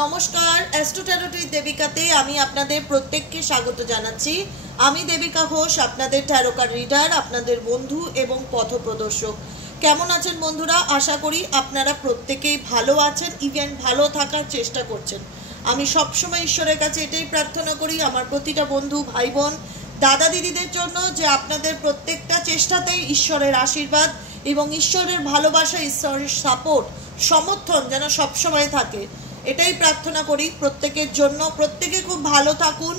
নমস্কার, অ্যাস্ট্রো ট্যারোটির দেবিকাতে আমি আপনাদের প্রত্যেককে স্বাগত জানাচ্ছি। আমি দেবিকা ঘোষ, আপনাদের ট্যারোকার রিডার, আপনাদের বন্ধু এবং পথপ্রদর্শক। কেমন আছেন বন্ধুরা? আশা করি আপনারা প্রত্যেকেই ভালো আছেন, ইভেন ভালো থাকার চেষ্টা করছেন। আমি সবসময় ঈশ্বরের কাছে এটাই প্রার্থনা করি আমার প্রতিটা বন্ধু, ভাই বোন, দাদা দিদিদের জন্য, যে আপনাদের প্রত্যেকটা চেষ্টাতেই ঈশ্বরের আশীর্বাদ এবং ঈশ্বরের ভালোবাসা, ঈশ্বরের সাপোর্ট, সমর্থন যেন সবসময় থাকে, এটাই প্রার্থনা করি প্রত্যেকের জন্য। প্রত্যেকে খুব ভালো থাকুন,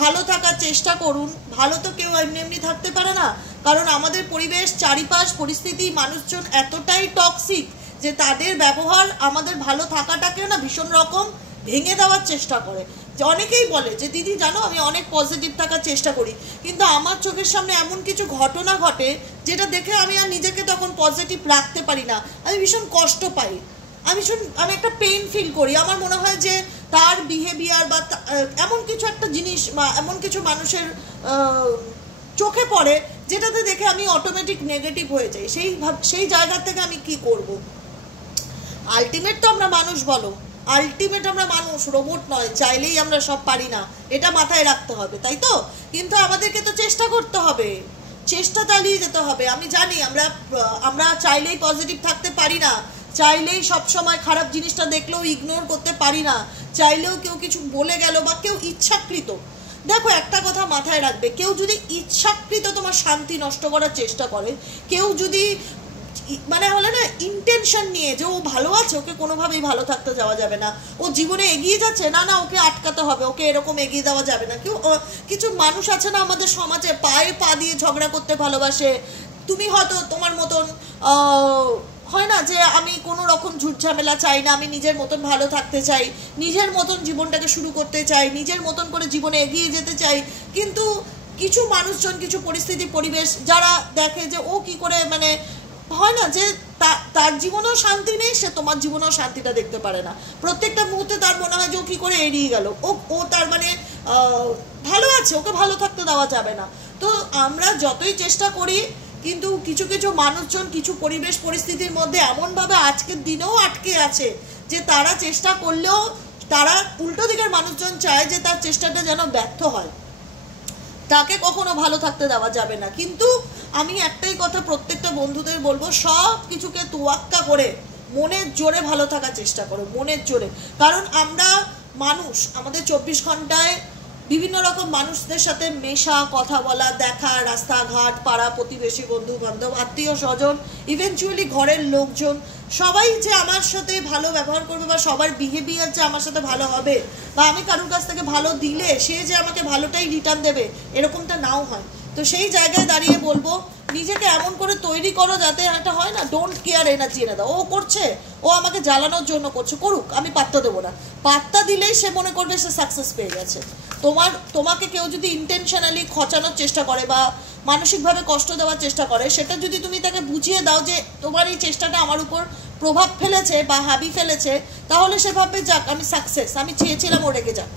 ভালো থাকার চেষ্টা করুন। ভালো তো কেউ এমনি এমনি থাকতে পারে না, কারণ আমাদের পরিবেশ, চারিপাশ পরিস্থিতি, মানুষজন এতটাই টক্সিক যে তাদের ব্যবহার আমাদের ভালো থাকাটাকেও না ভীষণ রকম ভেঙে দেওয়ার চেষ্টা করে। যে অনেকেই বলে যে দিদি জানো আমি অনেক পজিটিভ থাকার চেষ্টা করি, কিন্তু আমার চোখের সামনে এমন কিছু ঘটনা ঘটে যেটা দেখে আমি আর নিজেকে তখন পজিটিভ রাখতে পারি না, আমি ভীষণ কষ্ট পাই, আমি একটা পেইন ফিল করি। আমার মনে হয় যে তার বিহেভিয়ার বা এমন কিছু একটা জিনিস বা এমন কিছু মানুষের চোখে পড়ে যেটাতে দেখে আমি অটোমেটিক নেগেটিভ হয়ে যাই। সেই জায়গা থেকে আমি কি করব? আলটিমেট তো আমরা মানুষ, বলো, আলটিমেট আমরা মানুষ, রোবট নয়। চাইলেই আমরা সব পারি না, এটা মাথায় রাখতে হবে, তাই তো? কিন্তু আমাদেরকে তো চেষ্টা করতে হবে, চেষ্টা চালিয়ে যেতে হবে। আমি জানি আমরা চাইলেই পজিটিভ থাকতে পারি না, চাইলেই সবসময় খারাপ জিনিসটা দেখলেও ইগনোর করতে পারি না, চাইলেও কেউ কিছু বলে গেল বা কেউ ইচ্ছাকৃত, দেখো একটা কথা মাথায় রাখবে, কেউ যদি ইচ্ছাকৃত তোমার শান্তি নষ্ট করার চেষ্টা করে, কেউ যদি মানে হলে না ইন্টেনশন নিয়ে যে ও ভালো আছে, ওকে কোনোভাবেই ভালো থাকতে যাওয়া যাবে না, ও জীবনে এগিয়ে যাচ্ছে, না না ওকে আটকাতে হবে, ওকে এরকম এগিয়ে দেওয়া যাবে না। কিছু মানুষ আছে না আমাদের সমাজে, পায়ে পা দিয়ে ঝগড়া করতে ভালোবাসে। তুমি হয়তো তোমার মতন হয় না যে আমি কোনো রকম ঝুট ঝামেলা চাই না, আমি নিজের মতন ভালো থাকতে চাই, নিজের মতন জীবনটাকে শুরু করতে চাই, নিজের মতন করে জীবনে এগিয়ে যেতে চাই। কিন্তু কিছু মানুষজন, কিছু পরিস্থিতি, পরিবেশ যারা দেখে যে ও কি করে, মানে হয় না যে তার জীবনেও শান্তি নেই, সে তোমার জীবনেও শান্তিটা দেখতে পারে না। প্রত্যেকটা মুহূর্তে তার মনে হয় যে ও কি করে এড়িয়ে গেল, ও তার মানে ভালো আছে, ওকে ভালো থাকতে দেওয়া যাবে না। তো আমরা যতই চেষ্টা করি, কিন্তু কিছু কিছু মানুষজন কিছু পরিবেশ পরিস্থিতির মধ্যে এমনভাবে আজকের দিনেও আটকে আছে যে তারা চেষ্টা করলেও তারা উল্টো দিকের মানুষজন চায় যে তার চেষ্টাটা যেন ব্যর্থ হয়, তাকে কখনো ভালো থাকতে দেওয়া যাবে না। কিন্তু আমি একটাই কথা প্রত্যেকটা বন্ধুদের বলবো, সব কিছুকে তোয়াক্কা করে মনের জোরে ভালো থাকার চেষ্টা করো, মনের জোরে। কারণ আমরা মানুষ, আমাদের 24 ঘন্টায় বিভিন্ন রকম মানুষদের সাথে মেশা, কথা বলা, দেখা, রাস্তাঘাট, পাড়া প্রতিবেশী, বন্ধু বান্ধব, আত্মীয় স্বজন, ইভেনচুয়ালি ঘরের লোকজন, সবাই যে আমার সাথে ভালো ব্যবহার করবে বা সবার বিহেভিয়ার যে আমার সাথে ভালো হবে বা আমি কারোর কাছ থেকে ভালো দিলে সে যে আমাকে ভালোটাই রিটার্ন দেবে, এরকমটা নাও হয়। তো সেই জায়গায় দাঁড়িয়ে বলবো, নিজেকে এমন করে তৈরি করো যাতে একটা হয় না, ডোন্ট কেয়ার এনার্জি এনে দাও। ও করছে, ও আমাকে জ্বালানোর জন্য করছে, করুক, আমি পাত্তা দেবো না। পাত্তা দিলেই সে মনে করবে সে সাকসেস পেয়ে গেছে। তোমাকে কেউ যদি ইন্টেনশনালি খচানোর চেষ্টা করে বা মানসিকভাবে কষ্ট দেওয়ার চেষ্টা করে, সেটা যদি তুমি তাকে বুঝিয়ে দাও যে তোমার এই চেষ্টাটা আমার উপর প্রভাব ফেলেছে বা হাবি ফেলেছে, তাহলে সে ভাববে যাক আমি সাকসেস, আমি চেয়েছিলাম ও রেগে যাক,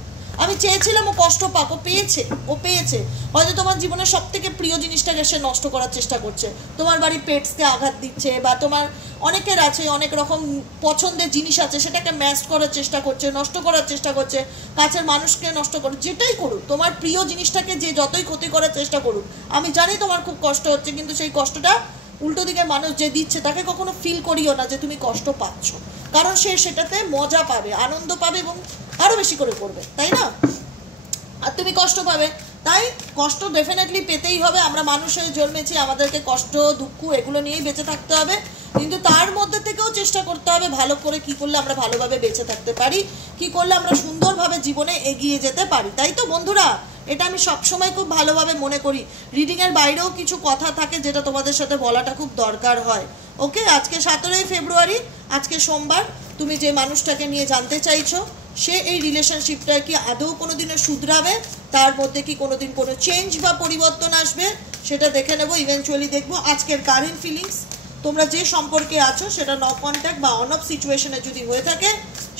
আমি চেয়েছিলাম ও কষ্ট পাক, ও পেয়েছে। হয়তো তোমার জীবনের সব থেকে প্রিয় জিনিসটাকে সে নষ্ট করার চেষ্টা করছে, তোমার বাড়ির পেটসকে আঘাত দিচ্ছে, বা তোমার অনেকের আছে অনেক রকম পছন্দের জিনিস আছে সেটাকে ম্যাচ করার চেষ্টা করছে, নষ্ট করার চেষ্টা করছে, কাছের মানুষকে নষ্ট করুক, যেটাই করুক, তোমার প্রিয় জিনিসটাকে যে যতই ক্ষতি করার চেষ্টা করুক, আমি জানি তোমার খুব কষ্ট হচ্ছে, কিন্তু সেই কষ্টটা উল্টো দিকে মানুষ যে দিচ্ছে তাকে কখনো ফিল করিও না যে তুমি কষ্ট পাচ্ছ, কারণ সে সেটাতে মজা পাবে, আনন্দ পাবে এবং আরো বেশি করে করবে, তাই না? আর তুমি কষ্ট পাবে, তাই কষ্ট ডেফিনেটলি পেতেই হবে। আমরা মানুষ হয়ে জন্মেছি, আমাদেরকে কষ্ট, দুঃখ এগুলো নিয়েই বেঁচে থাকতে হবে, কিন্তু তার মধ্যে থেকেও চেষ্টা করতে হবে ভালো করে কি করলে আমরা ভালোভাবে বেঁচে থাকতে পারি, কি করলে আমরা সুন্দরভাবে জীবনে এগিয়ে যেতে পারি, তাই তো বন্ধুরা? এটা আমি সবসময় খুব ভালোভাবে মনে করি। রিডিংয়ের বাইরেও কিছু কথা থাকে যেটা তোমাদের সাথে বলাটা খুব দরকার হয়। ওকে, আজকে 17 ফেব্রুয়ারি, আজকে সোমবার। তুমি যে মানুষটাকে নিয়ে জানতে চাইছো সে এই রিলেশনশিপটা কি আদৌ কোনোদিনও শুধরাবে, তার মধ্যে কি কোনোদিন কোনো চেঞ্জ বা পরিবর্তন আসবে, সেটা দেখে নেবো। ইভেনচুয়ালি দেখবো আজকের কারেন্ট ফিলিংস, তোমরা যে সম্পর্কে আছো সেটা ন কন্ট্যাক্ট বা অন অফ সিচুয়েশনে যদি হয়ে থাকে,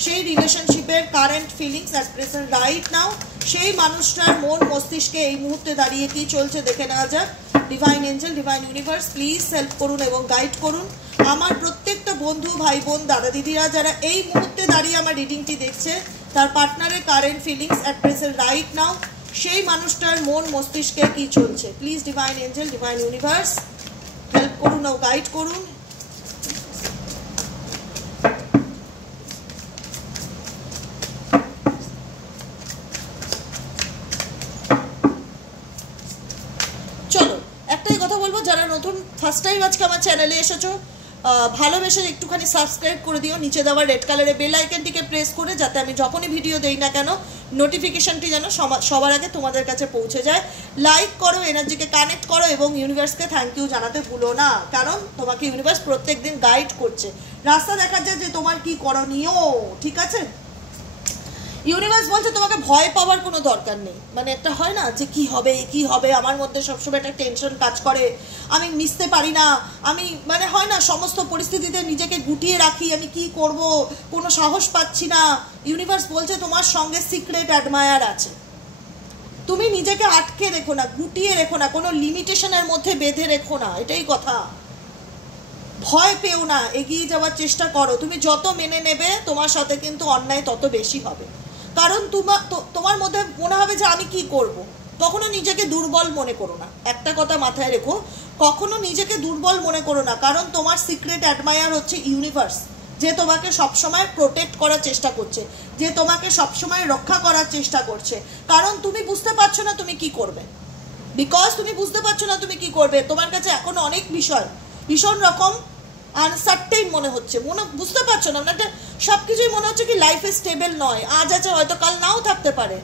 সেই রিলেশনশিপের current feelings at present right now, সেই মানুষটার মন মস্তিষ্কে এই মুহূর্তে দাঁড়িয়ে কি চলছে দেখে নেওয়া যাক। Divine Angel, divine universe, please help করুন এবং গাইড করুন আমার প্রত্যেকটা বন্ধু, ভাই বোন, দাদা দিদিরা যারা এই মুহূর্তে দাঁড়িয়ে আমার রিডিংটি দেখছে, তার পার্টনারের current feelings at present right now, সেই মানুষটার মন মস্তিষ্কে কি চলছে। Please divine Angel, divine universe help করুন ও গাইড করুন। চলো একটাই কথা বলবো, যারা নতুন ফার্স্ট টাইম আজকে আমার চ্যানেলে এসেছো, ভালোবেসে একটুখানি সাবস্ক্রাইব করে দিও, নিচে দেওয়া রেড কালারের বেল আইকনটিকে প্রেস করে, যাতে আমি যখনই ভিডিও দেই না কেন নোটিফিকেশনটি যেন সবার আগে তোমাদের কাছে পৌঁছে যায়। লাইক করো, এনার্জিকে কানেক্ট করো এবং ইউনিভার্সকে থ্যাংক ইউ জানাতে ভুলো না, কারণ তোমাকে ইউনিভার্স প্রত্যেক দিন গাইড করছে, রাস্তা দেখা যায় যে তোমার কি করণীয়। ঠিক আছে, ইউনিভার্স বলছে তোমাকে ভয় পাওয়ার কোনো দরকার নেই। মানে একটা হয় না যে কি হবে কি হবে, আমার মধ্যে সবসময় একটা টেনশন কাজ করে, আমি মিশতে পারি না, আমি মানে হয় না সমস্ত পরিস্থিতিতে নিজেকে গুটিয়ে রাখি, আমি কি করব, কোনো সাহস পাচ্ছি না। ইউনিভার্স বলছে তোমার সঙ্গে সিক্রেট অ্যাডমায়ার আছে, তুমি নিজেকে আটকে রেখো না, গুটিয়ে রেখো না, কোনো লিমিটেশনের মধ্যে বেঁধে রেখো না, এটাই কথা। ভয় পেও না, এগিয়ে যাওয়ার চেষ্টা করো, তুমি যত মেনে নেবে তোমার সাথে কিন্তু অন্যায় তত বেশি হবে, কারণ তোমার মধ্যে মনে হবে যে আমি কি করব। কখনো নিজেকে দুর্বল মনে করো না, একটা কথা মাথায় রেখো, কখনো নিজেকে দুর্বল মনে করো না, কারণ তোমার সিক্রেট অ্যাডমায়ার হচ্ছে ইউনিভার্স, যে তোমাকে সবসময় প্রোটেক্ট করার চেষ্টা করছে, যে তোমাকে সবসময় রক্ষা করার চেষ্টা করছে, কারণ তুমি বুঝতে পারছো না তুমি কি করবে। বিকজ তুমি বুঝতে পারছো না তুমি কি করবে, তোমার কাছে এখন অনেক বিষয় ভীষণ রকম আনসার্টেন মনে হচ্ছে, বুঝতে পারছো না, মানে সব কিছুই মনে হচ্ছে কি লাইফে স্টেবল নয়, আজ আছে হয়তো কাল নাও থাকতে পারে,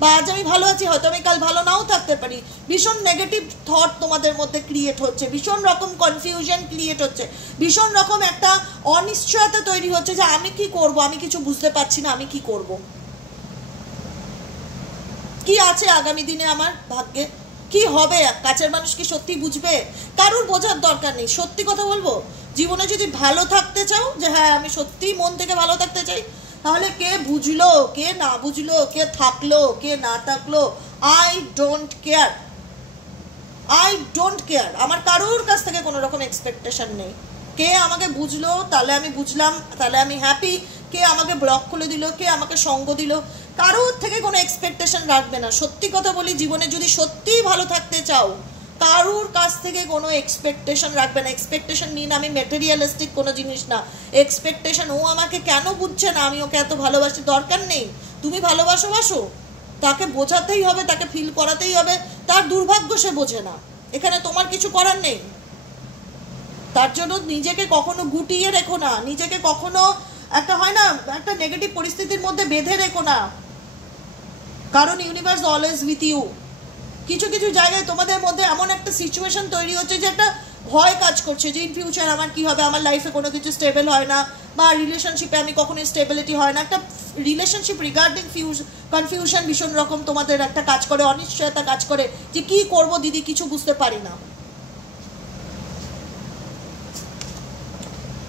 বা আজ আমি ভালো আছি হয়তো আমি কাল ভালো নাও থাকতে পারি। ভীষণ নেগেটিভ থট তোমাদের মধ্যে ক্রিয়েট হচ্ছে, ভীষণ রকম কনফিউশন ক্রিয়েট হচ্ছে, ভীষণ রকম একটা অনিশ্চয়তা তৈরি হচ্ছে যে আমি কি করব, আমি কিছু বুঝতে পারছি না, আমি কি করব, কি আছে আগামী দিনে আমার ভাগ্যে, কি হবে, কাছের মানুষ কি সত্যি বুঝবে, কারোর বোঝার দরকার নেই। সত্যি কথা বলবো, জীবনে যদি ভালো থাকতে চাও, যে হ্যাঁ আমি সত্যি মন থেকে ভালো থাকতে চাই, তাহলে কে বুঝলো কে না বুঝলো, কে থাকলো কে না থাকলো, I don't care, I don't care. আমার কারোর কাছ থেকে কোনো রকম এক্সপেকটেশন নেই। কে আমাকে বুঝলো তাহলে আমি বুঝলাম, তাহলে আমি হ্যাপি, কে আমাকে ব্লক করে দিল, কে আমাকে সঙ্গ দিল, কারোর থেকে কোনো এক্সপেকটেশন রাখবে না। সত্যি কথা বলি, জীবনে যদি সত্যিই ভালো থাকতে চাও, কারোর কাছ থেকে কোনো এক্সপেকটেশন রাখবে না। এক্সপেকটেশন নিন আমি ম্যাটেরিয়ালিস্টিক কোনো জিনিস না, এক্সপেকটেশন ও আমাকে কেন বুঝছে না, আমি ওকে এত ভালোবাসি, দরকার নেই। তুমি ভালোবাসো, তাকে বোঝাতেই হবে, তাকে ফিল করাতেই হবে, তার দুর্ভাগ্য সে বোঝে না, এখানে তোমার কিছু করার নেই। তার জন্য নিজেকে কখনো গুটিয়ে রেখো না, নিজেকে কখনো একটা হয় না একটা নেগেটিভ পরিস্থিতির মধ্যে বেঁধে রেখো না, কারণ ইউনিভার্স অলওয়েজ উইথ ইউ। কিছু কিছু জায়গায় তোমাদের মধ্যে এমন একটা সিচুয়েশন তৈরি হচ্ছে যে একটা ভয় কাজ করছে যে ইন ফিউচার আমার কি হবে, আমার লাইফে কোনো কিছু স্টেবল হয় না, বা রিলেশনশিপে আমি কখনোই স্টেবিলিটি হয় না, একটা রিলেশনশিপ রিগার্ডিং কনফিউশন ভীষণ রকম তোমাদের একটা কাজ করে, অনিশ্চয়তা কাজ করে যে কি করব দিদি কিছু বুঝতে পারি না।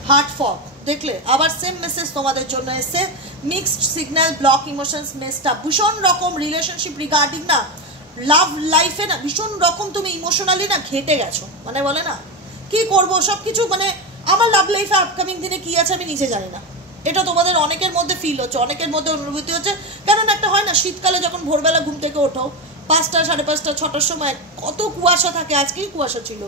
হার্ট ফগ দেখলে আবার সেম মেসেজ তোমাদের জন্য এসে, mixed signal, block emotions, messed up, ভীষণ রকম রিলেশনশিপ রিগার্ডিং না, লাভ লাইফে না ভীষণ রকম তুমি ইমোশনালি না ঘেটে গেছো, মানে বলে না কি করব সব কিছু, মানে আমার লাভ লাইফে আপকামিং দিনে কি আছে আমি নিজে জানি না। এটা তোমাদের অনেকের মধ্যে ফিল হচ্ছে, অনেকের মধ্যে অনুভূতি হচ্ছে, কারণ একটা হয় না শীতকালে যখন ভোরবেলা ঘুম থেকে ওঠো 5টা, 5:30, 6টার সময় কত কুয়াশা থাকে, আজকেই কুয়াশা ছিল,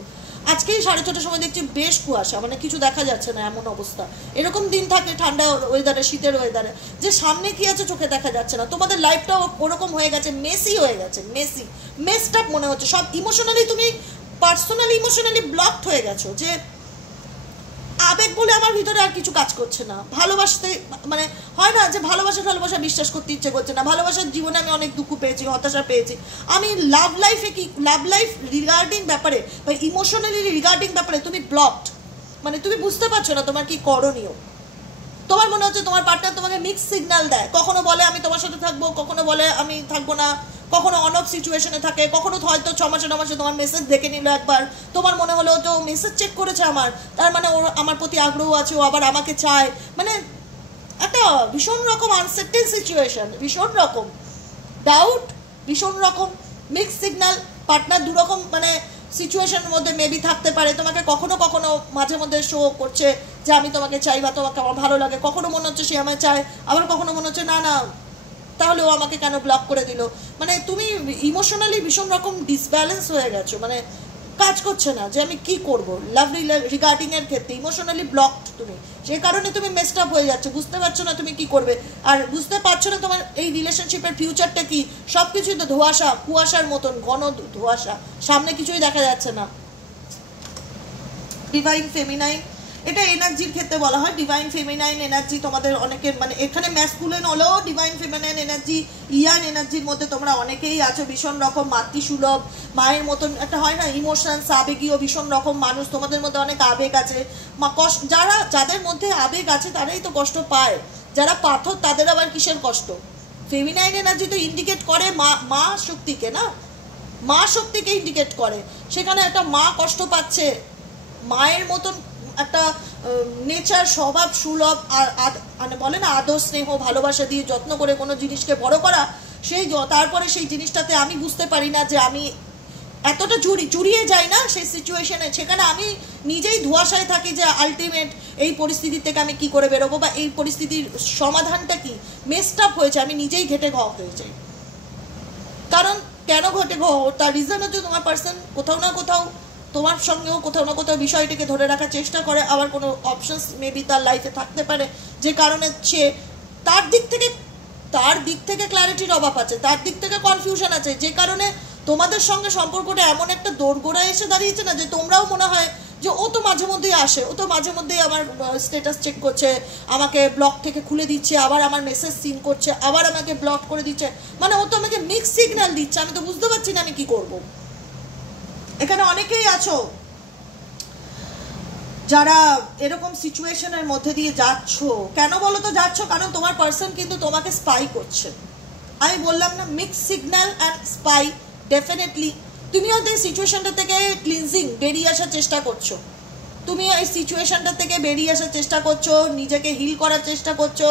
আজকেই 6:30টার সময় দেখছি বেশ কুয়াশা, মানে কিছু দেখা যাচ্ছে না এমন অবস্থা। এরকম দিন থাকে ঠান্ডা ওয়েদারে, শীতের ওয়েদারে, যে সামনে কি আছে চোখে দেখা যাচ্ছে না। তোমাদের লাইফটাও ওরকম হয়ে গেছে, মেসি হয়ে গেছে, মেসড আপ মনে হচ্ছে, সব ইমোশনালি তুমি ইমোশনালি ব্লকড হয়ে গেছো, যে আবেগ বলে আমার ভিতরে আর কিছু কাজ করছে না। ভালোবাসতে মানে হয় না যে ভালোবাসা বিশ্বাস করতে ইচ্ছে করছে না। ভালোবাসার জীবনে আমি অনেক দুঃখ পেয়েছি, হতাশা পেয়েছি। আমি লাভ লাইফ রিগার্ডিং ব্যাপারে বা ইমোশনালি রিগার্ডিং ব্যাপারে তুমি ব্লকড, মানে তুমি বুঝতে পারছো না তোমার কি করণীয়। তোমার মনে হচ্ছে তোমার পার্টনার তোমাকে মিক্স সিগন্যাল দেয়, কখনো বলে আমি তোমার সাথে থাকবো, কখনো বলে আমি থাকবো না, কখনো অন অফ সিচুয়েশনে থাকে, কখনো হয়তো 6 মাসে তোমার মেসেজ দেখে নিল একবার, তোমার মনে হলো তো মেসেজ চেক করেছে আমার, তার মানে ওর আমার প্রতি আগ্রহ আছে, ও আবার আমাকে চায়, মানে একটা ভীষণ রকম আনসার্টেন সিচুয়েশন, ভীষণ রকম ডাউট, ভীষণ রকম মিক্স সিগন্যাল। পার্টনার দুরকম মানে সিচুয়েশনের মধ্যে মেবি থাকতে পারে। তোমাকে কখনো কখনো মাঝে মধ্যে শো করছে যে আমি তোমাকে চাই বা তোমাকে আমার ভালো লাগে, কখনো মনে হচ্ছে সে আমায় চায়, আবার কখনো মনে হচ্ছে না না তাহলে ও আমাকে কেন ব্লক করে দিল। মানে তুমি ইমোশনালি ভীষণ রকম ডিসব্যালেন্স হয়ে গেছো, মানে কাজ করছে না যে আমি কি করব। লাভ রিগার্ডিং এর ক্ষেত্রে ইমোশনালি ব্লকড তুমি, সেই কারণে তুমি মেসড আপ হয়ে যাচ্ছে, বুঝতে পারছো না তুমি কি করবে, আর বুঝতে পারছো না তোমার এই রিলেশনশিপের ফিউচারটা কি। সব কিছুই তো ধোঁয়াশা, কুয়াশার মতন ঘন ধোঁয়াশা, সামনে কিছুই দেখা যাচ্ছে না। ডিভাইন ফেমিনাইন, এটা এনার্জির ক্ষেত্রে বলা হয়। ডিভাইন ফেমিনাইন এনার্জি তোমাদের অনেকের, মানে এখানে ম্যাসকুলিন হলেও ডিভাইন ফেমিনাইন এনার্জি, ইয়ান এনার্জির মধ্যে তোমরা অনেকেই আছো ভীষণ রকম মাতৃসুলভ, মায়ের মতন একটা হয় না ইমোশনস, আবেগীয় ভীষণ রকম মানুষ। তোমাদের মধ্যে অনেক আবেগ আছে, যাদের মধ্যে আবেগ আছে তারাই তো কষ্ট পায়, যারা পাথর তাদের আবার কিসের কষ্ট। ফেমিনাইন এনার্জি তো ইন্ডিকেট করে মা শক্তিকে, না মা শক্তিকে ইন্ডিকেট করে। সেখানে একটা মা কষ্ট পাচ্ছে, মায়ের মতন একটা নেচার, স্বভাব সুলভ, মানে বলে না আদর স্নেহ ভালোবাসা দিয়ে যত্ন করে কোনো জিনিসকে বড় করা, সেই তারপরে সেই জিনিসটাতে আমি বুঝতে পারি না যে আমি এতটা জুড়িয়ে যাই না সেই সিচুয়েশনে, সেখানে আমি নিজেই ধোঁয়াশায় থাকি যে আলটিমেট এই পরিস্থিতি থেকে আমি কি করে বেরোবো বা এই পরিস্থিতির সমাধানটা কি। মেসড আপ হয়েছে, আমি নিজেই ঘেটে ঘ হয়ে যাই। কারণ কেন ঘটে ঘ, তার রিজন হচ্ছে তোমার পার্সন কোথাও না কোথাও তোমার সঙ্গেও কোথাও না কোথাও বিষয়টিকে ধরে রাখার চেষ্টা করে, আবার কোনো অপশনস মেবি তার লাইফে থাকতে পারে যে কারণে সে তার দিক থেকে ক্ল্যারিটির অভাব আছে, তার দিক থেকে কনফিউশন আছে, যে কারণে তোমাদের সঙ্গে সম্পর্কটা এমন একটা দোরগোড়ায় এসে দাঁড়িয়েছে না যে তোমরাও মনে হয় যে ও তো মাঝে মধ্যেই আসে, ও তো মাঝে মধ্যেই আমার স্ট্যাটাস চেক করছে, আমাকে ব্লক থেকে খুলে দিচ্ছে, আবার আমার মেসেজ সিন করছে, আবার আমাকে ব্লক করে দিচ্ছে, মানে ও তো আমাকে মিক্স সিগন্যাল দিচ্ছে, আমি তো বুঝতে পারছি না আমি কি করব। এখানে অনেকেই আছো যারা এরকম সিচুয়েশনের মধ্যে দিয়ে যাচ্ছ। কেন বলো তো যাচ্ছ? কারণ তোমার পার্সন কিন্তু তোমাকে স্পাই করছে। আমি বললাম না mix signal and spy, definitely তুমি হয়তো এই সিচুয়েশনটা থেকে ক্লিনজিং বেরিয়ে আসার চেষ্টা করছো, তুমি এই সিচুয়েশনটা থেকে বেরিয়ে আসার চেষ্টা করছো, নিজেকে হিল করার চেষ্টা করছো,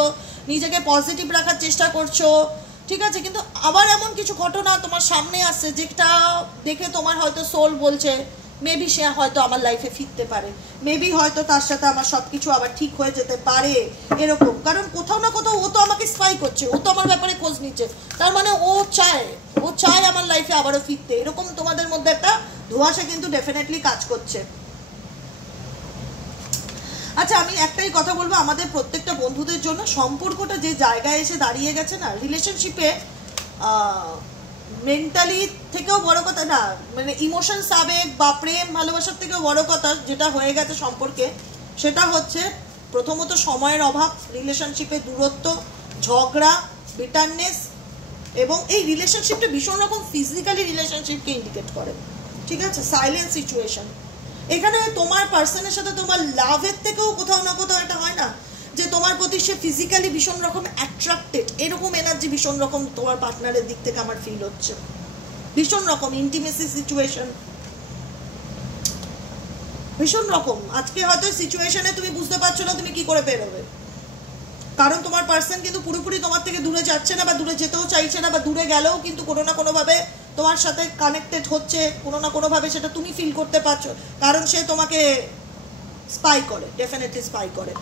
নিজেকে পজিটিভ রাখার চেষ্টা করছো, ঠিক আছে। কিন্তু আবার এমন কিছু ঘটনা তোমার সামনে আসছে যেটা দেখে তোমার হয়তো সোল বলছে মেবি সে হয়তো আমার লাইফে ফিরতে পারে, মেবি হয়তো তার সাথে আমার সব কিছু আবার ঠিক হয়ে যেতে পারে, এরকম। কারণ কোথাও না কোথাও ও তো আমাকে স্পাই করছে, ও তো আমার ব্যাপারে খোঁজ নিচ্ছে, তার মানে ও চায় আমার লাইফে আবারও ফিরতে। এরকম তোমাদের মধ্যে একটা ধোঁয়াশা কিন্তু ডেফিনেটলি কাজ করছে। আচ্ছা, আমি একটাই কথা বলবো আমাদের প্রত্যেকটা বন্ধুদের জন্য, সম্পর্কটা যে জায়গায় এসে দাঁড়িয়ে গেছে না রিলেশনশিপে, মেন্টালি থেকেও বড় কথা না, মানে ইমোশনস, আবেগ বা প্রেম ভালোবাসার থেকেও বড় কথা যেটা হয়ে গেছে সম্পর্কে, সেটা হচ্ছে প্রথমত সময়ের অভাব, রিলেশনশিপে দূরত্ব, ঝগড়া, বিটারনেস, এবং এই রিলেশনশিপটা ভীষণ রকম ফিজিক্যালি রিলেশনশিপকে ইন্ডিকেট করে, ঠিক আছে। সাইলেন্ট সিচুয়েশন, এখানে তোমার পার্সনের সাথে তোমার লাভের থেকেও কোথাও না কোথাও একটা হয় না যে তোমার প্রতি সে ফিজিক্যালি ভীষণ রকম অ্যাট্রাক্টেড, এরকম এনার্জি ভীষণ রকম তোমার পার্টনারের দিক থেকে আমার ফিল হচ্ছে, ভীষণ রকম ইন্টিমেসি সিচুয়েশন, ভীষণ রকম। আজকে হয়তো সিচুয়েশনে তুমি বুঝতে পারছো না তুমি কি করে বেরোবে, কারণ তোমার পার্সন কিন্তু পুরোপুরি তোমার থেকে দূরে যাচ্ছে না বা দূরে যেতেও চাইছে না, বা দূরে গেলেও কিন্তু কোনো না কোনোভাবে তোমার সাথে কানেক্টেড হচ্ছে, কোনো না কোনোভাবে সেটা তুমি ফিল করতে পারছো, কারণ সে তোমাকে স্পাই করে, ডেফিনেটলি স্পাই করে।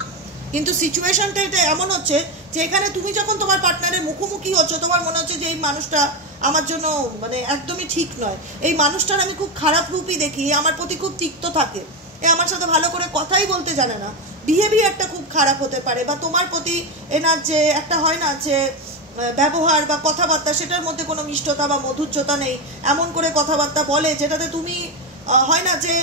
কিন্তু সিচুয়েশনটা এটা এমন হচ্ছে যে এখানে তুমি যখন তোমার পার্টনারের মুখোমুখি হচ্ছ, তোমার মনে হচ্ছে যে এই মানুষটা আমার জন্য মানে একদমই ঠিক নয়, এই মানুষটার আমি খুব খারাপ রূপই দেখি, আমার প্রতি খুব তিক্ত থাকে, এ আমার সাথে ভালো করে কথাই বলতে জানে না, বিহেভিয়ারটা খুব খারাপ হতে পারে, বা তোমার প্রতি এনার যে একটা হয় না যে ব্যবহার বা কথাবার্তা, সেটার মধ্যে কোনো মিষ্টতা বা মধুর্যতা নেই, এমন করে কথাবার্তা বলে যেটাতে তুমি হয় না যে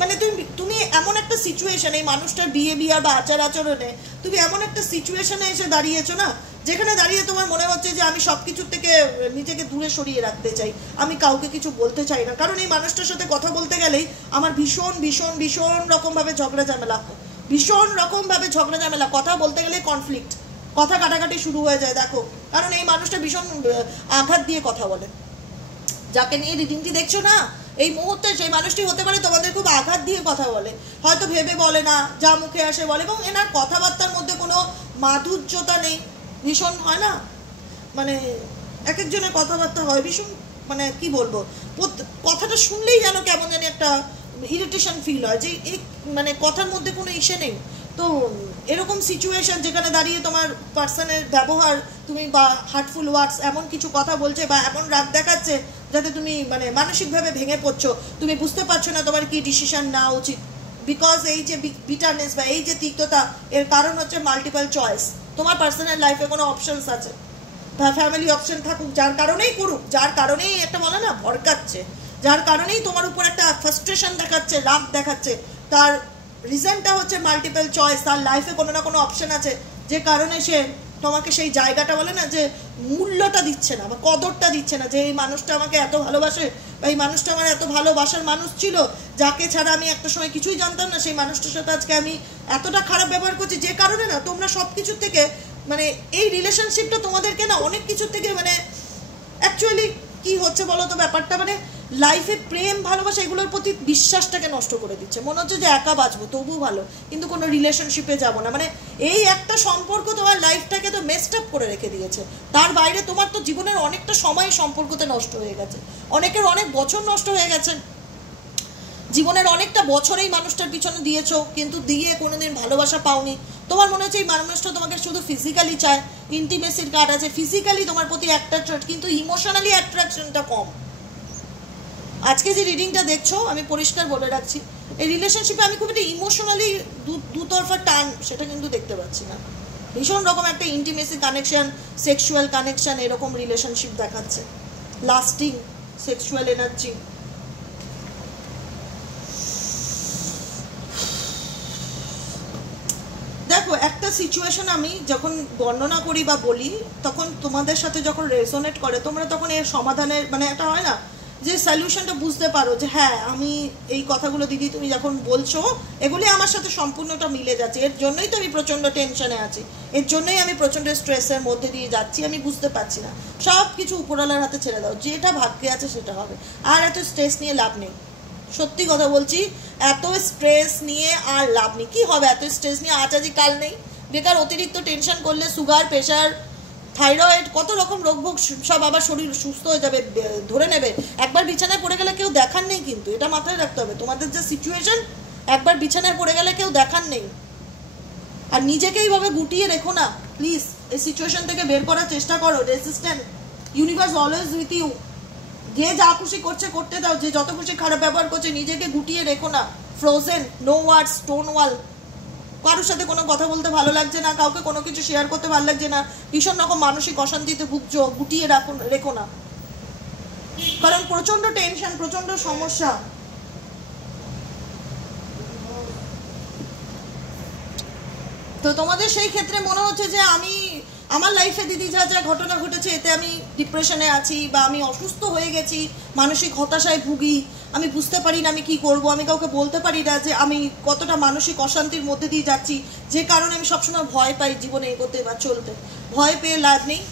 মানে তুমি এমন একটা সিচুয়েশন, এই মানুষটার বিহেভিয়ার বা আচার আচরণে তুমি এমন একটা সিচুয়েশনে এসে দাঁড়িয়েছো না, যেখানে দাঁড়িয়ে তোমার মনে হচ্ছে যে আমি সব কিছুর থেকে নিজেকে দূরে সরিয়ে রাখতে চাই, আমি কাউকে কিছু বলতে চাই না, কারণ এই মানুষটার সাথে কথা বলতে গেলেই আমার ভীষণ ভীষণ ভীষণ রকমভাবে ঝগড়া ঝামেলা, ভীষণ রকমভাবে ঝগড়া ঝামেলা, কথা বলতে গেলে কনফ্লিক্ট, কথা কাটাকাটি শুরু হয়ে যায়। দেখো, কারণ এই মানুষটা ভীষণ আঘাত দিয়ে কথা বলে, যাকে নিয়ে রিডিংটি দেখছো না, এই মুহূর্তে সেই মানুষটি হতে পারে তোমাদের খুব আঘাত দিয়ে কথা বলে, হয়তো ভেবে বলে না, যা মুখে আসে বলে, এবং এনার কথাবার্তার মধ্যে কোনো মাধুর্যতা নেই। ভীষণ হয় না, মানে এক একজনের কথাবার্তা হয় ভীষণ, মানে কি বলবো, কথাটা শুনলেই যেন কেমন জানি একটা ইরিটেশন ফিল হয়, যে এই মানে কথার মধ্যে কোনো ইসে নেই। তো এরকম সিচুয়েশন যেখানে দাঁড়িয়ে তোমার পার্সনের ব্যবহার, তুমি বা হার্টফুল ওয়ার্ডস এমন কিছু কথা বলছে বা এমন রাগ দেখাচ্ছে যাতে তুমি মানে মানসিকভাবে ভেঙে পড়ছো, তুমি বুঝতে পারছো না তোমার কি ডিসিশন নেওয়া উচিত। বিকজ এই যে বিটারনেস বা এই যে তিক্ততা, এর কারণ হচ্ছে মাল্টিপল চয়েস। তোমার পার্সোনাল লাইফে কোনো অপশনস আছে বা ফ্যামিলি অপশন থাকুক, যার কারণেই করুক, যার কারণেই একটা বলে না ভড়কাচ্ছে, যার কারণেই তোমার উপর একটা ফ্রাস্ট্রেশন দেখাচ্ছে, রাগ দেখাচ্ছে, তার রিজনটা হচ্ছে মাল্টিপল চয়েস। তার লাইফে কোনো না কোনো অপশন আছে যে কারণে সে তোমাকে সেই জায়গাটা বলে না যে মূল্যটা দিচ্ছে না বা কদরটা দিচ্ছে না, যে এই মানুষটা আমাকে এত ভালোবাসে বা এই মানুষটা আমার এত ভালোবাসার মানুষ ছিল, যাকে ছাড়া আমি একটা সময় কিছুই জানতাম না, সেই মানুষটার সাথে আজকে আমি এতটা খারাপ ব্যবহার করছি, যে কারণে না তোমরা সব কিছুর থেকে মানে এই রিলেশনশিপটা তোমাদেরকে না অনেক কিছুর থেকে মানে অ্যাকচুয়ালি কি হচ্ছে বলো তো ব্যাপারটা, মানে লাইফে প্রেম ভালোবাসা এগুলোর প্রতি বিশ্বাসটাকে নষ্ট করে দিচ্ছে। মনে হচ্ছে যে একা বাঁচবো তবু ভালো, কিন্তু কোনো রিলেশনশিপে যাব না, মানে এই একটা সম্পর্ক তোমার লাইফটাকে তো মেসড আপ করে রেখে দিয়েছে। তার বাইরে তোমার তো জীবনের অনেকটা সময় সম্পর্কতে নষ্ট হয়ে গেছে, অনেকের অনেক বছর নষ্ট হয়ে গেছে, জীবনের অনেকটা বছর এই মানুষটার পিছনে দিয়েছো, কিন্তু দিয়ে কোনোদিন ভালোবাসা পাওনি। তোমার মনে হচ্ছে এই মানুষটা তোমাকে শুধু ফিজিক্যালি চায়, ইন্টিমেসির কার্ড আছে, ফিজিক্যালি তোমার প্রতি অ্যাট্রাক্টেড, কিন্তু ইমোশনালি অ্যাট্রাকশনটা কম। আজকে যে রিডিংটা দেখছো আমি পরিষ্কার বলে রাখছি, এই রিলেশনশিপে আমি খুব একটা ইমোশনালি দুতরফা টান সেটা কিন্তু দেখতে পাচ্ছি না। ভীষণ রকম একটা ইন্টিমেসি কানেকশন, সেক্সুয়াল কানেকশন, এরকম রিলেশনশিপ দেখাচ্ছে, লাস্টিং সেক্সুয়াল এনার্জি। দেখো একটা সিচুয়েশন আমি যখন বর্ণনা করি বা বলি, তখন তোমাদের সাথে যখন রেজোনেট করে তোমরা তখন এর সমাধানের মানে একটা হয় না যে সলিউশনটা বুঝতে পারো, যে হ্যাঁ আমি এই কথাগুলো দিদি তুমি যখন বলছো এগুলি আমার সাথে সম্পূর্ণটা মিলে যাচ্ছে, এর জন্যই তো আমি প্রচণ্ড টেনশনে আছি, এর জন্যই আমি প্রচণ্ড স্ট্রেসের মধ্যে দিয়ে যাচ্ছি, আমি বুঝতে পারছি না। সব কিছু উপরওয়ালার হাতে ছেড়ে দাও, যেটা ভাগ্যে আছে সেটা হবে, আর এত স্ট্রেস নিয়ে লাভ নেই। সত্যি কথা বলছি, এত স্ট্রেস নিয়ে আর লাভ নেই। কী হবে এত স্ট্রেস নিয়ে, আজ আজই কাল নেই, বেকার অতিরিক্ত টেনশন করলে সুগার, প্রেশার, থাইরয়েড, কত রকম রোগভোগ সব আবার শরীর সুস্থ হয়ে যাবে, ধরে নেবে। একবার বিছানায় পড়ে গেলে কেউ দেখার নেই, কিন্তু এটা মাথায় রাখতে হবে, তোমাদের যে সিচুয়েশন, একবার বিছানায় পড়ে গেলে কেউ দেখার নেই। আর নিজেকে এইভাবে গুটিয়ে রেখো না প্লিজ, এই সিচুয়েশন থেকে বের করার চেষ্টা করো, resistant, universe always with you. যে যা খুশি করছে করতে দাও, যে যত খুশি খারাপ ব্যবহার করছে নিজেকে গুটিয়ে রেখো না, ফ্রোজেন, নো ওয়ার্ডস, স্টোন ওয়াল। কারোর সাথে কোনো কথা বলতে ভালো লাগছে না, কাউকে কোনো কিছু শেয়ার করতে ভালো লাগছে না, ভীষণ রকম মানসিক অশান্তিতে ভুগছো, গুটিয়ে রেখো না, কারণ প্রচন্ড টেনশন, প্রচন্ড সমস্যা। তো তোমাদের সেই ক্ষেত্রে মনে হচ্ছে যে আমি আমার লাইফে দিদি যা যা ঘটনা ঘটেছে এতে আমি ডিপ্রেশনে আছি বা আমি অসুস্থ হয়ে গেছি, মানসিক হতাশায় ভুগি, আমি বুঝতে পারি না আমি কি করব, আমি কাউকে বলতে পারি না যে আমি কতটা মানসিক অশান্তির মধ্যে দিয়ে যাচ্ছি, যে কারণে আমি সবসময় ভয় পাই জীবনে এগোতে বা চলতে। ভয় পেয়ে লাভ নেই,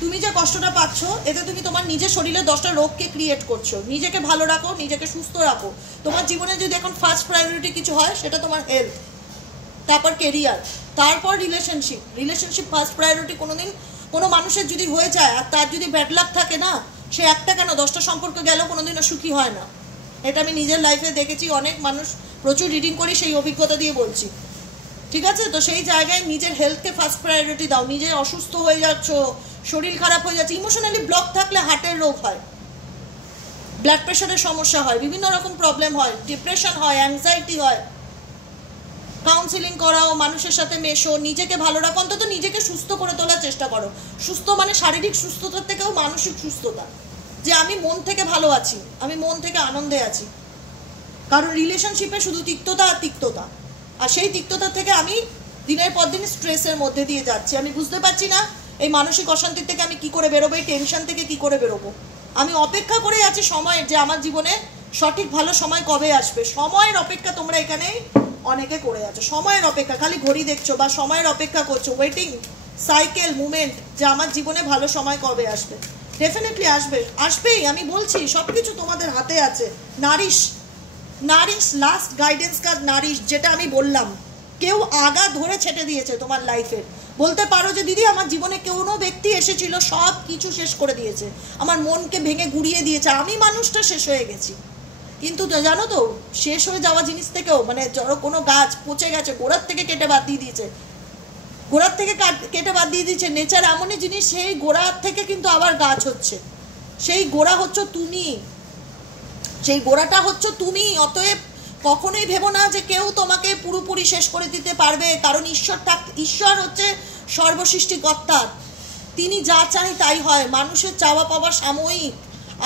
তুমি যে কষ্টটা পাচ্ছ এতে তুমি তোমার নিজের শরীরে 10টা রোগকে ক্রিয়েট করছো। নিজেকে ভালো রাখো, নিজেকে সুস্থ রাখো। তোমার জীবনে যদি এখন ফার্স্ট প্রায়োরিটি কিছু হয় সেটা তোমার হেলথ, তারপর কেরিয়ার, তারপর রিলেশনশিপ ফার্স্ট প্রায়োরিটি। কোনোদিন কোনো মানুষের যদি হয়ে যায় আর তার যদি ব্যাড লাক থাকে না, সে একটা কেন 10টা সম্পর্ক গেলেও কোনোদিনও সুখী হয় না। এটা আমি নিজের লাইফে দেখেছি, অনেক মানুষ, প্রচুর রিডিং করি, সেই অভিজ্ঞতা দিয়ে বলছি, ঠিক আছে? তো সেই জায়গায় নিজের হেলথকে ফার্স্ট প্রায়োরিটি দাও। নিজে অসুস্থ হয়ে যাচ্ছ, শরীর খারাপ হয়ে যাচ্ছে, ইমোশনালি ব্লক থাকলে হার্টের রোগ হয়, ব্লাড প্রেশারের সমস্যা হয়, বিভিন্ন রকম প্রবলেম হয়, ডিপ্রেশন হয়, অ্যাংজাইটি হয়। কাউন্সিলিং করাও, মানুষের সাথে মেশো, নিজেকে ভালো রাখো, অন্তত নিজেকে সুস্থ করে তোলার চেষ্টা করো। সুস্থ মানে শারীরিক সুস্থতার থেকেও মানসিক সুস্থতা, যে আমি মন থেকে ভালো আছি, আমি মন থেকে আনন্দে আছি। কারণ রিলেশনশিপে শুধু তিক্ততা আর তিক্ততা, আর সেই তিক্ততা থেকে আমি দিনের পর দিন স্ট্রেসের মধ্যে দিয়ে যাচ্ছি। আমি বুঝতে পারছি না এই মানসিক অশান্তি থেকে আমি কি করে বেরোবো, এই টেনশন থেকে কি করে বেরোবো। আমি অপেক্ষা করে আছি সময়ের, যে আমার জীবনে সঠিক ভালো সময় কবে আসবে। সময়ের অপেক্ষা তোমরা এখানে অনেকে করে আছো, সময়ের অপেক্ষা, খালি ঘড়ি দেখছো বা সময়ের অপেক্ষা করছো, ওয়েটিং সাইকেল মুভমেন্ট, যে আমার জীবনে ভালো সময় কবে আসবে। ডেফিনেটলি আসবে, আসবেই। আমি বলছি সব কিছু তোমাদের হাতে আছে। Nourish last guidance card Nourish, যেটা আমি বললাম, কেউ আগা ধরে ছেটে দিয়েছে তোমার লাইফের। বলতে পারো যে দিদি আমার জীবনে কোনো ব্যক্তি এসেছিল সব কিছু শেষ করে দিয়েছে, আমার মনকে ভেঙে গুড়িয়ে দিয়েছে, আমি মানুষটা শেষ হয়ে গেছি। কিন্তু জানো তো, শেষ হয়ে যাওয়া জিনিস থেকেও, মানে ধরো কোনো গাছ পচে গেছে, গোড়ার থেকে কেটে বাদ দিয়ে দিয়েছে, নেচার এমনই জিনিস, সেই গোড়ার থেকে কিন্তু আবার গাছ হচ্ছে। সেই গোড়া হচ্ছে তুমি, সেই গোড়াটা হচ্ছে তুমি। অতএব কখনোই ভেবো না যে কেউ তোমাকে পুরোপুরি শেষ করে দিতে পারবে, কারণ ঈশ্বর হচ্ছে সর্বসৃষ্টিকর্তা। তিনি যা চাই তাই হয়। মানুষের চাওয়া পাওয়া সাময়িক।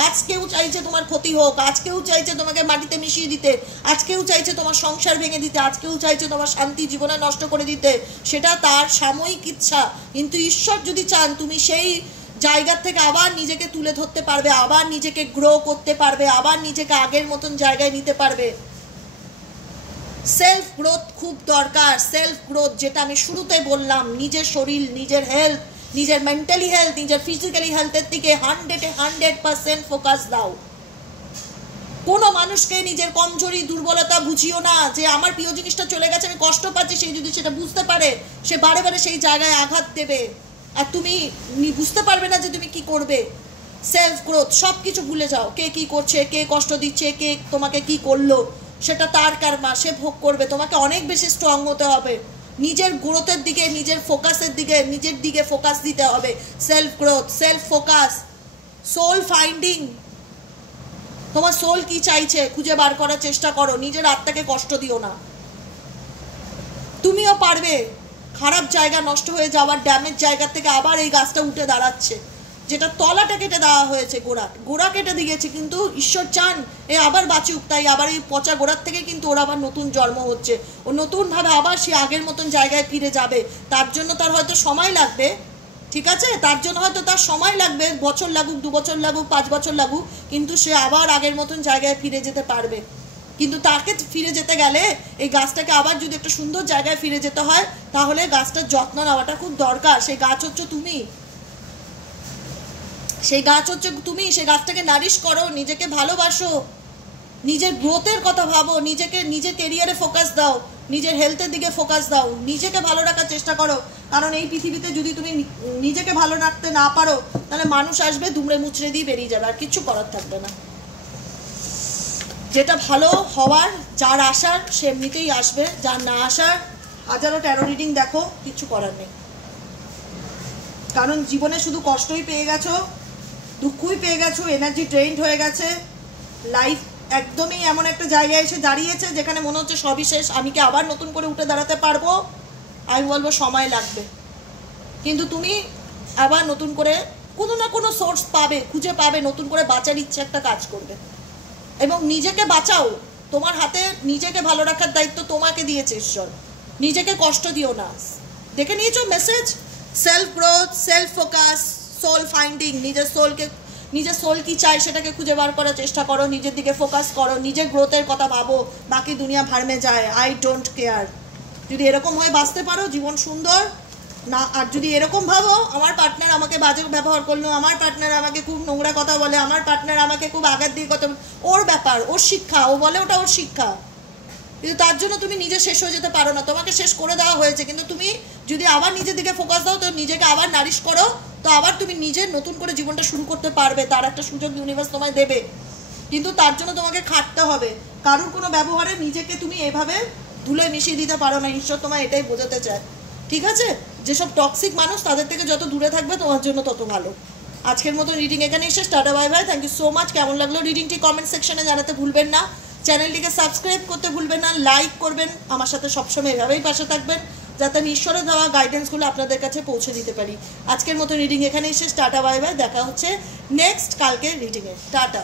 আজ কেউ চাইছে তোমার ক্ষতি হোক, আজ কেউ চাইছে তোমাকে মাটিতে মিশিয়ে দিতে, আজ কেউ চাইছে তোমার সংসার ভেঙে দিতে, আজ কেউ চাইছে তোমার শান্তি জীবনে নষ্ট করে দিতে, সেটা তার সাময়িক ইচ্ছা। কিন্তু ঈশ্বর যদি চান তুমি সেই জায়গার থেকে আবার নিজেকে তুলে ধরতে পারবে, আবার নিজেকে গ্রো করতে পারবে, আবার নিজেকে আগের মতন জায়গায় নিতে পারবে। সেলফ গ্রোথ খুব দরকার। সেলফ গ্রোথ, যেটা আমি শুরুতে বললাম, নিজের শরীর, নিজের হেলথ, নিজের মেন্টালি হেলথ, নিজের ফিজিক্যালি হেলথের দিকে 100% ফোকাস দাও। কোনো মানুষকে নিজের কমজোরি দুর্বলতা বুঝিও না, যে আমার প্রিয় জিনিসটা চলে গেছে, আমি কষ্ট পাচ্ছি। সে যদি সেটা বুঝতে পারে, সে বারে বারে সেই জায়গায় আঘাত দেবে, আর তুমি বুঝতে পারবে না যে তুমি কি করবে। সেলফ গ্রোথ, সব কিছু ভুলে যাও। কে কি করছে, কে কষ্ট দিচ্ছে, কে তোমাকে কি করলো, সেটা তার কারমা, সে ভোগ করবে। তোমাকে অনেক বেশি স্ট্রং হতে হবে, নিজের গ্রোথের দিকে, নিজের ফোকাসের দিকে, নিজের দিকে ফোকাস দিতে হবে। Self growth, self focus, soul finding. তোমার সোল কি চাইছে খুঁজে বার করার চেষ্টা করো, নিজের আত্মাকে কষ্ট দিও না। তুমিও পারবে। খারাপ জায়গা, নষ্ট হয়ে যাওয়ার ড্যামেজ জায়গা থেকে আবার এই গাছটা উঠে দাঁড়াচ্ছে, যেটা তলাটা কেটে দেওয়া হয়েছে, গোড়া কেটে দিয়েছে, কিন্তু ঈশ্বর চান এ আবার বাঁচুক। তাই আবার এই পচা গোড়ার থেকে কিন্তু ওর আবার নতুন জন্ম হচ্ছে, ও নতুনভাবে আবার সে আগের মতন জায়গায় ফিরে যাবে। তার জন্য তার হয়তো সময় লাগবে, ঠিক আছে, তার জন্য হয়তো তার সময় লাগবে, বছর লাগুক, 2 বছর লাগুক, 5 বছর লাগুক, কিন্তু সে আবার আগের মতন জায়গায় ফিরে যেতে পারবে। কিন্তু তাকে ফিরে যেতে গেলে, এই গাছটাকে আবার যদি একটা সুন্দর জায়গায় ফিরে যেতে হয়, তাহলে গাছটার যত্ন নেওয়াটা খুব দরকার। সেই গাছ হচ্ছে তুমি, সেই গাছ হচ্ছে তুমি। সেই গাছটাকে নারিশ করো, নিজেকে ভালোবাসো, নিজের গ্রোথের কথা ভাবো, নিজের কেরিয়ারে ফোকাস দাও, নিজের হেলথের দিকে ফোকাস দাও, নিজেকে ভালো রাখার চেষ্টা করো। কারণ এই পৃথিবীতে যদি তুমি নিজেকে ভালো রাখতে না পারো, তাহলে মানুষ আসবে, দুমড়ে মুচড়ে দিয়ে বেরিয়ে যাবে, আর কিচ্ছু করার থাকবে না। যেটা ভালো হওয়ার, যার আসার, সে এমনিতেই আসবে, যার না আসার হাজারো ট্যারো রিডিং দেখো, কিচ্ছু করার নেই। কারণ জীবনে শুধু কষ্টই পেয়ে গেছো, দুঃখই পেয়ে গেছো, এনার্জি ড্রেইনড হয়ে গেছে, লাইফ একদমই এমন একটা জায়গায় এসে দাঁড়িয়েছে যেখানে মনে হচ্ছে সবই শেষ, আমি কি আবার নতুন করে উঠে দাঁড়াতে পারবো? আমি বলবো সময় লাগবে, কিন্তু তুমি আবার নতুন করে কোনো না কোনো সোর্স পাবে, খুঁজে পাবে, নতুন করে বাঁচার ইচ্ছে একটা কাজ করবে। এবং নিজেকে বাঁচাও, তোমার হাতে নিজেকে ভালো রাখার দায়িত্ব তোমাকে দিয়েছে ঈশ্বর। নিজেকে কষ্ট দিও না। দেখে নিয়েছো message? Self growth, self focus, soul finding. নিজের সোল কি চায় সেটাকে খুঁজে বার করার চেষ্টা করো, নিজের দিকে ফোকাস করো, নিজের গ্রোথের কথা ভাবো, বাকি দুনিয়া ভাড়মে যায়, আই ডোন্ট কেয়ার। যদি এরকম হয়ে বাঁচতে পারো, জীবন সুন্দর না। আর যদি এরকম ভাবো, আমার পার্টনার আমাকে বাজে ব্যবহার করলো, আমার পার্টনার আমাকে খুব নোংরা কথা বলে, আমার পার্টনার আমাকে খুব আঘাত দিয়ে কথা, ওর ব্যাপার, ওর শিক্ষা, ও বলে ওটা ওর শিক্ষা, কিন্তু তার জন্য তুমি নিজে শেষ হয়ে যেতে পারো না। তোমাকে শেষ করে দেওয়া হয়েছে, কিন্তু তুমি যদি আবার নিজের দিকে ফোকাস দাও, তো নিজেকে আবার নারিশ করো, তো আবার তুমি নিজের নতুন করে জীবনটা শুরু করতে পারবে। তার একটা সুযোগ ইউনিভার্স তোমায় দেবে, কিন্তু তার জন্য তোমাকে খাটতে হবে। কারোর কোনো ব্যবহারে নিজেকে তুমি এভাবে ধুলে মিশিয়ে দিতে পারো না। ঈশ্বর তোমায় এটাই বোঝাতে চায়, ঠিক আছে? যেসব টক্সিক মানুষ, তাদের থেকে যত দূরে থাকবে তোমার জন্য তত ভালো। আজকের মতো রিডিং এখানে এসে tata bye bye. Thank you so much. কেমন লাগলো রিডিংটি কমেন্ট সেকশনে জানাতে ভুলবেন না। চ্যানেলটিকে সাবস্ক্রাইব করতে ভুলবেন না, লাইক করবেন, আমার সাথে সবসময় এভাবেই পাশে থাকবেন, যাতে আমি ঈশ্বরের দেওয়া গাইডেন্সগুলো আপনাদের কাছে পৌঁছে দিতে পারি। আজকের মতো রিডিং এখানে এসে টাটা বাই বাই। দেখা হচ্ছে নেক্সট কালকের রিডিংয়ে। টাটা।